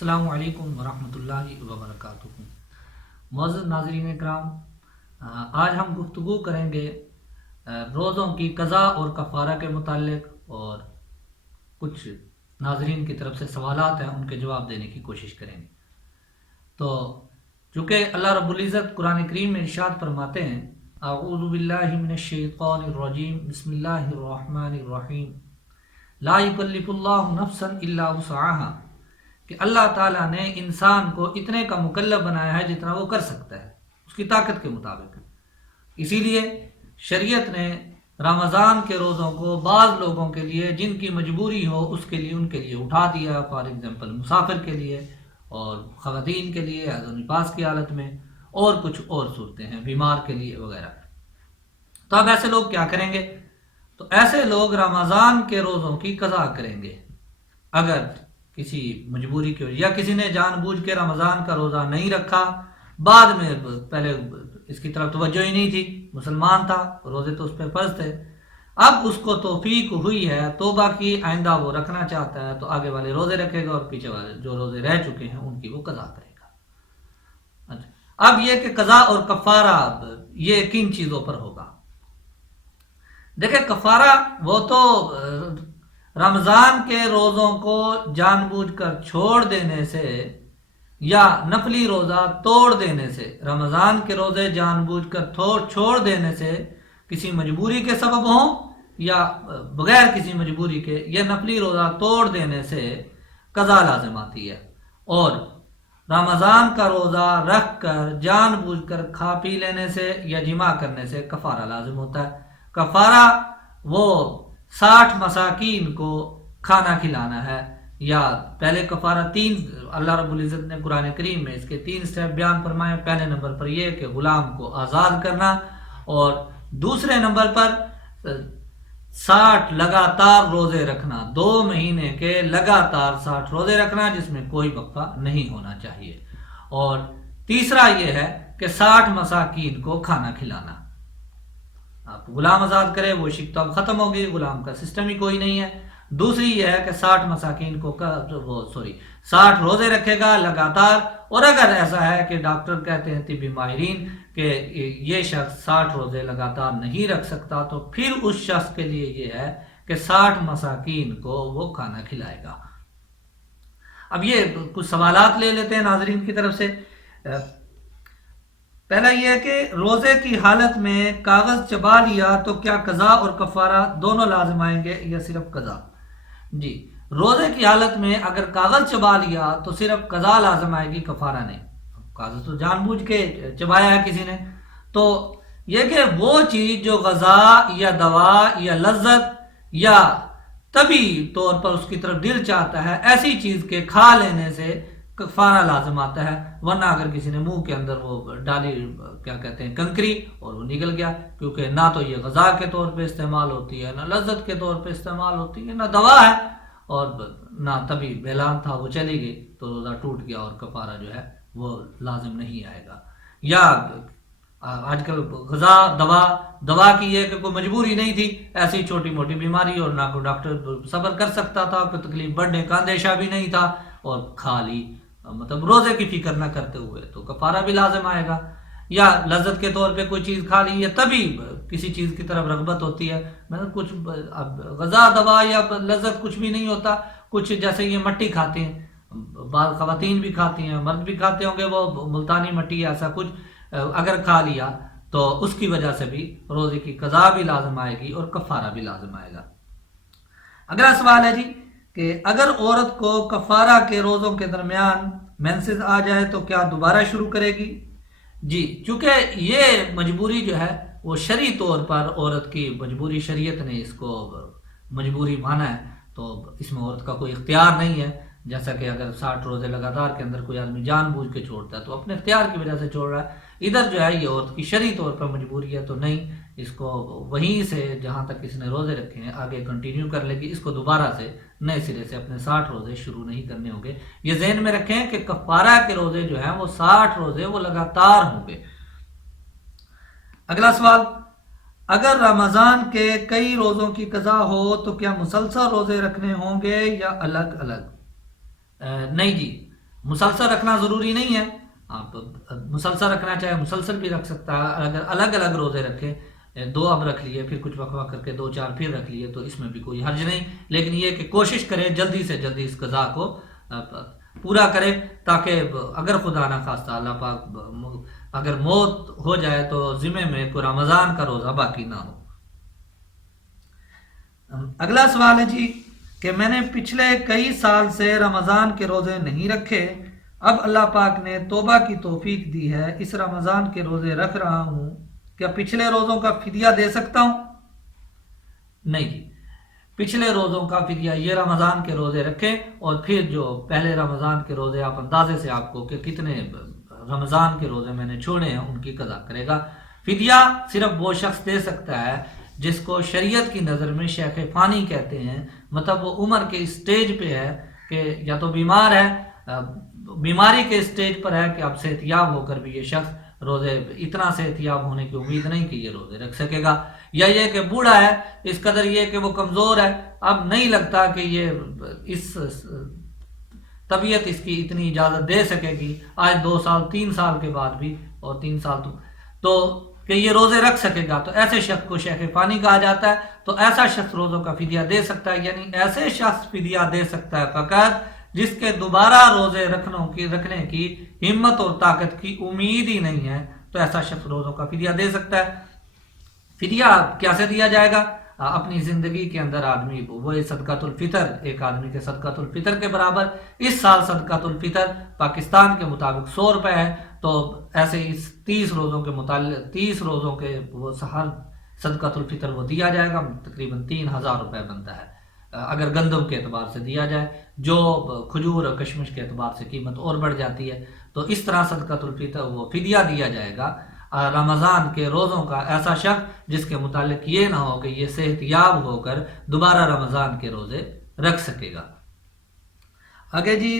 السلام علیکم ورحمۃ اللہ وبرکاتہ۔ معزز ناظرین کرام، آج ہم گفتگو کریں گے روزوں کی قضا اور کفارہ کے متعلق، اور کچھ ناظرین کی طرف سے سوالات ہیں، ان کے جواب دینے کی کوشش کریں گے۔ تو چونکہ اللہ رب العزت قرآن کریم میں ارشاد فرماتے ہیں، اعوذ باللہ من الشیطان الرجیم، بسم اللہ الرحمن الرحیم، لا یکلف اللہ نفسا الا وسعها، کہ اللہ تعالیٰ نے انسان کو اتنے کا مکلف بنایا ہے جتنا وہ کر سکتا ہے اس کی طاقت کے مطابق۔ اسی لیے شریعت نے رمضان کے روزوں کو بعض لوگوں کے لیے جن کی مجبوری ہو اس کے لیے ان کے لیے اٹھا دیا، فار ایگزامپل مسافر کے لیے، اور خواتین کے لیے حیض و نفاس کی حالت میں، اور کچھ اور صورتیں ہیں بیمار کے لیے وغیرہ۔ تو اب ایسے لوگ کیا کریں گے؟ تو ایسے لوگ رمضان کے روزوں کی قضا کریں گے۔ اگر کسی مجبوری کی وجہ، یا کسی نے جان بوجھ کے رمضان کا روزہ نہیں رکھا، بعد میں پہلے اس کی طرف توجہ ہی نہیں تھی، مسلمان تھا، روزے تو اس پہ فرض تھے، اب اس کو توفیق ہوئی ہے، توبہ کی، آئندہ وہ رکھنا چاہتا ہے تو آگے والے روزے رکھے گا، اور پیچھے والے جو روزے رہ چکے ہیں ان کی وہ قضا کرے گا۔ اب یہ کہ قضا اور کفارہ یہ کن چیزوں پر ہوگا؟ دیکھیں، کفارہ وہ تو رمضان کے روزوں کو جان بوجھ کر چھوڑ دینے سے، یا نفلی روزہ توڑ دینے سے، رمضان کے روزے جان بوجھ کر چھوڑ دینے سے، کسی مجبوری کے سبب ہوں یا بغیر کسی مجبوری کے، یا نفلی روزہ توڑ دینے سے قضا لازم آتی ہے۔ اور رمضان کا روزہ رکھ کر جان بوجھ کر کھا پی لینے سے یا جماع کرنے سے کفارہ لازم ہوتا ہے۔ کفارہ وہ 60 مساکین کو کھانا کھلانا ہے، یا پہلے کفارہ اللہ رب العزت نے قرآن کریم میں اس کے 3 سٹیپ بیان فرمائے۔ پہلے نمبر پر یہ کہ غلام کو آزاد کرنا، اور دوسرے نمبر پر 60 لگاتار روزے رکھنا، 2 مہینے کے لگاتار 60 روزے رکھنا جس میں کوئی وقفہ نہیں ہونا چاہیے، اور تیسرا یہ ہے کہ 60 مساکین کو کھانا کھلانا۔ آپ غلام آزاد کرے، وہ شک تو اب ختم ہوگی، غلام کا سسٹم ہی کوئی نہیں ہے۔ دوسری یہ ہے کہ 60 مساکین کو 60 روزے رکھے گا لگاتار، اور اگر ایسا ہے کہ ڈاکٹر کہتے ہیں، طبی ماہرین، کہ یہ شخص 60 روزے لگاتار نہیں رکھ سکتا، تو پھر اس شخص کے لیے یہ ہے کہ 60 مساکین کو وہ کھانا کھلائے گا۔ اب یہ کچھ سوالات لے لیتے ہیں ناظرین کی طرف سے۔ پہلا یہ ہے کہ روزے کی حالت میں کاغذ چبا لیا تو کیا قضا اور کفارہ دونوں لازم آئیں گے یا صرف قضا؟ جی، روزے کی حالت میں اگر کاغذ چبا لیا تو صرف قضا لازم آئے گی، کفارہ نہیں۔ کاغذ تو جان بوجھ کے چبایا ہے کسی نے، تو یہ کہ وہ چیز جو غذا یا دوا یا لذت یا طبی طور پر اس کی طرف دل چاہتا ہے، ایسی چیز کے کھا لینے سے کفارہ لازم آتا ہے۔ ورنہ اگر کسی نے منہ کے اندر وہ ڈالی، کیا کہتے ہیں، کنکری، اور وہ نکل گیا، کیونکہ نہ تو یہ غذا کے طور پہ استعمال ہوتی ہے، نہ لذت کے طور پہ استعمال ہوتی ہے، نہ دوا ہے، اور نہ طبی اعلان تھا، وہ چلی گئی تو روزہ ٹوٹ گیا، اور کفارہ جو ہے وہ لازم نہیں آئے گا۔ یا آج کل غذا دوا کی یہ کہ کوئی مجبوری نہیں تھی، ایسی چھوٹی موٹی بیماری، اور نہ کوئی ڈاکٹر صبر کر سکتا تھا، کوئی تکلیف بڑھنے کا اندیشہ بھی نہیں تھا، اور کھا لی، مطلب روزے کی فکر نہ کرتے ہوئے، تو کفارہ بھی لازم آئے گا۔ یا لذت کے طور پہ کوئی چیز کھا لی، یا تبھی کسی چیز کی طرف رغبت ہوتی ہے، مطلب کچھ غذا دوا یا لذت کچھ بھی نہیں ہوتا، کچھ جیسے یہ مٹی کھاتے ہیں، بعض خواتین بھی کھاتی ہیں، مرد بھی کھاتے ہوں گے، وہ ملتانی مٹی ایسا کچھ اگر کھا لیا تو اس کی وجہ سے بھی روزے کی قضا بھی لازم آئے گی اور کفارہ بھی لازم آئے گا۔ اگلا سوال ہے جی کہ اگر عورت کو کفارہ کے روزوں کے درمیان مینسز آ جائے تو کیا دوبارہ شروع کرے گی؟ جی، چونکہ یہ مجبوری جو ہے وہ شرعی طور پر عورت کی مجبوری، شریعت نے اس کو مجبوری مانا ہے، تو اس میں عورت کا کوئی اختیار نہیں ہے۔ جیسا کہ اگر 60 روزے لگاتار کے اندر کوئی آدمی جان بوجھ کے چھوڑتا ہے تو اپنے اختیار کی وجہ سے چھوڑ رہا ہے۔ ادھر جو ہے یہ عورت کی شرعی طور پر مجبوری ہے، تو نہیں، اس کو وہیں سے جہاں تک اس نے روزے رکھے ہیں آگے کنٹینیو کر لے گی، اس کو دوبارہ سے نئے سرے سے اپنے 60 روزے شروع نہیں کرنے ہوں گے۔ یہ ذہن میں رکھیں کہ کفارہ کے روزے جو ہیں وہ 60 روزے وہ لگاتار ہوں گے۔ اگلا سوال، اگر رمضان کے کئی روزوں کی قضا ہو تو کیا مسلسل روزے رکھنے ہوں گے یا الگ الگ؟ نہیں جی، مسلسل رکھنا ضروری نہیں ہے، آپ مسلسل رکھنا چاہے مسلسل بھی رکھ سکتا ہے، اگر الگ الگ روزے رکھے، 2 اب رکھ لیے پھر کچھ وقفہ کر کے 2-4 پھر رکھ لیے تو اس میں بھی کوئی حرج نہیں، لیکن یہ کہ کوشش کرے جلدی سے جلدی اس قضا کو پورا کرے، تاکہ اگر خدا نہ خواستہ اللہ پاک اگر موت ہو جائے تو ذمے میں کوئی رمضان کا روزہ باقی نہ ہو۔ اگلا سوال ہے جی کہ میں نے پچھلے کئی سال سے رمضان کے روزے نہیں رکھے، اب اللہ پاک نے توبہ کی توفیق دی ہے، اس رمضان کے روزے رکھ رہا ہوں، کیا پچھلے روزوں کا فدیہ دے سکتا ہوں؟ نہیں جی، پچھلے روزوں کا فدیہ یہ رمضان کے روزے رکھیں اور پھر جو پہلے رمضان کے روزے آپ اندازے سے آپ کو کہ کتنے رمضان کے روزے میں نے چھوڑے ہیں ان کی قضا کرے گا۔ فدیہ صرف وہ شخص دے سکتا ہے جس کو شریعت کی نظر میں شیخ فانی کہتے ہیں، مطلب وہ عمر کے اسٹیج پہ ہے کہ یا تو بیمار ہے، بیماری کے اسٹیج پر ہے کہ اب صحت یاب ہو کر بھی یہ شخص روزے اتنا صحت یاب ہونے کی امید نہیں کہ یہ روزے رکھ سکے گا، یا یہ کہ بوڑھا ہے اس قدر یہ کہ وہ کمزور ہے، اب نہیں لگتا کہ یہ اس طبیعت اس کی اتنی اجازت دے سکے گی آج 2 سال 3 سال کے بعد بھی، اور 3 سال تو کہ یہ روزے رکھ سکے گا، تو ایسے شخص کو شیخ فانی کہا جاتا ہے۔ تو ایسا شخص روزوں کا فدیہ دے سکتا ہے، یعنی ایسے شخص فدیہ دے سکتا ہے فقط جس کے دوبارہ روزے رکھنے کی ہمت اور طاقت کی امید ہی نہیں ہے، تو ایسا شخص روزوں کا فدیہ دے سکتا ہے۔ فدیہ کیسے دیا جائے گا؟ اپنی زندگی کے اندر آدمی وہ صدقۃ الفطر، ایک آدمی کے صدقۃ الفطر کے برابر، اس سال صدقۃ الفطر پاکستان کے مطابق 100 روپے ہے، تو ایسے اس 30 روزوں کے متعلق 30 روزوں کے وہ ہر صدقۃ الفطر وہ دیا جائے گا، تقریباً 3000 روپے بنتا ہے اگر گندم کے اعتبار سے دیا جائے، جو کھجور اور کشمش کے اعتبار سے قیمت اور بڑھ جاتی ہے، تو اس طرح صدقۃ الفطر وہ فدیہ دیا جائے گا رمضان کے روزوں کا، ایسا شخص جس کے متعلق یہ نہ ہو کہ یہ صحت یاب ہو کر دوبارہ رمضان کے روزے رکھ سکے گا۔ آگے جی،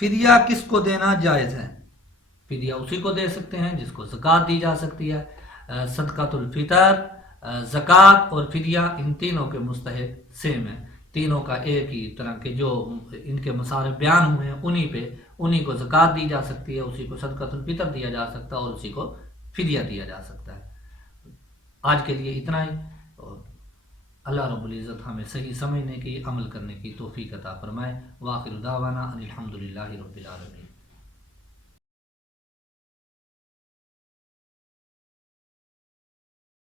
فدیہ کس کو دینا جائز ہے؟ فدیہ اسی کو دے سکتے ہیں جس کو زکوٰۃ دی جا سکتی ہے۔ صدقۃ الفطر، زکوٰۃ اور فدیہ ان تینوں کے مستحق سیم ہیں، تینوں کا ایک ہی طرح کے جو ان کے مصارف بیان ہوئے ہیں انہی کو زکوٰۃ دی جا سکتی ہے، اسی کو صدقۃ الفطر دیا جا سکتا ہے اور اسی کو فدیہ دیا جا سکتا ہے۔ آج کے لیے اتنا ہی، اور اللہ رب العزت ہمیں صحیح سمجھنے کی، عمل کرنے کی توفیق عطا فرمائے۔ وآخر دعوانا ان الحمد للہ رب العالمین۔